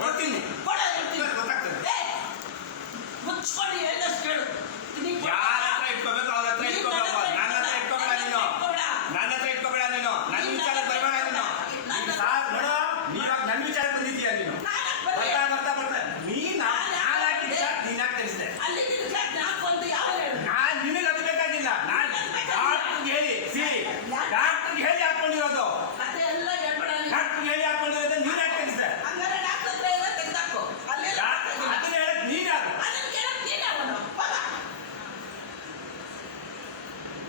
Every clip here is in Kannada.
working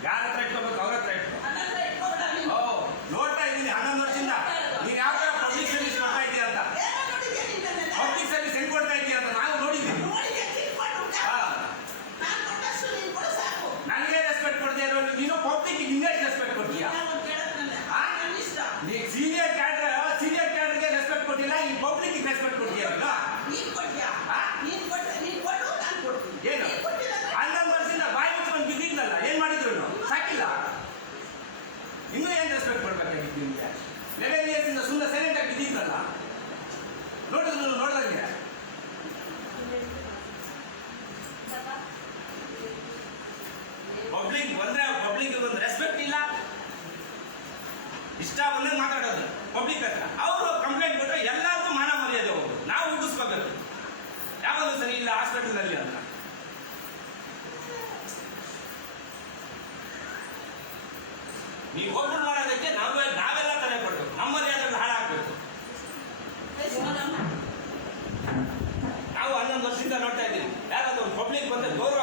ಯಾರ ಹತ್ರ ಇಟ್ಕೋಬೇಕು? ಅವ್ರ ಹತ್ರ ಇಟ್ಕೋ. ನೋಡ್ತಾ ಇದ್ದೀನಿ ಹನ್ನೊಂದು ವರ್ಷದಿಂದ. ನೀನ್ ಯಾವ ಪಬ್ಲಿಕ್ ಸರ್ವಿಸ್ ಕೊಡ್ತಾ ಇದೀಯ ಅಂತ? ಪಬ್ಲಿಕ್ ಸರ್ವಿಸ್ ಹೆಂಗ್ ಕೊಡ್ತಾ ಇದೀಯ ಅಂತ ನಾವು ನೋಡಿದ್ದೀವಿ ನನಗೆ ರೆಸ್ಪೆಕ್ಟ್ ಕೊಡ್ತೀಯ ಇರೋದು ನೀನು ಪಬ್ಲಿಕ್ ನಿನ್ನೆ ರೆಸ್ಪೆಕ್ಟ್ ಕೊಡ್ತೀಯ? ನೀ ಸೀನಿಯರ್ ಕ್ಯಾಡ್ರ ಸೀನಿಯರ್ ಕ್ಯಾಡ್ರಿಗೆ ರೆಸ್ಪೆಕ್ಟ್ ಕೊಟ್ಟಿಲ್ಲ ಈ ಪಬ್ಲಿಕ್ ರೆಸ್ಪೆಕ್ಟ್ ಆಗ್ತದೆ ನಿಮಗೆ ಲೆವೆನ್ ಇಯರ್ಸ್ ಇಂದ ಸುಮ್ಮನೆ ಸೈಲೆಂಟ್ ಆಗಿ ಬಿದ್ದಿದ್ರಲ್ಲ ನೋಡಿದ್ರು ನೋಡ್ದಂಗೆ ಪಬ್ಲಿಕ್ ಬಂದ್ರೆ ಪಬ್ಲಿಕ್ ಒಂದು ರೆಸ್ಪೆಕ್ಟ್ ಇಲ್ಲ. ಇಷ್ಟ ಬಂದ್ರೆ ಮಾತಾಡೋದು. ಪಬ್ಲಿಕ್ ಹತ್ರ. ಅವರು ಕಂಪ್ಲೇಂಟ್ ಕೊಟ್ಟರೆ ಎಲ್ಲರಿಗೂ ಮಾನ ಮರ್ಯಾದೆ ಹೋಗೋದು. ನಾವು ಹುಟ್ಟಿಸ್ಕೋಬೇಕು ಯಾವಾಗಲೂ ಸರಿ ಇಲ್ಲ ಹಾಸ್ಪಿಟಲ್ನಲ್ಲಿ ಅಂತ. ನೀವು ಹೋಗ್ಬಿಟ್ಟು ನೋಡ್ತಾ ಇದ್ದೀನಿ. ಯಾರಾದ್ರೂ ಪಬ್ಲಿಕ್ ಬಂದ್ರೆ ಗೌರವ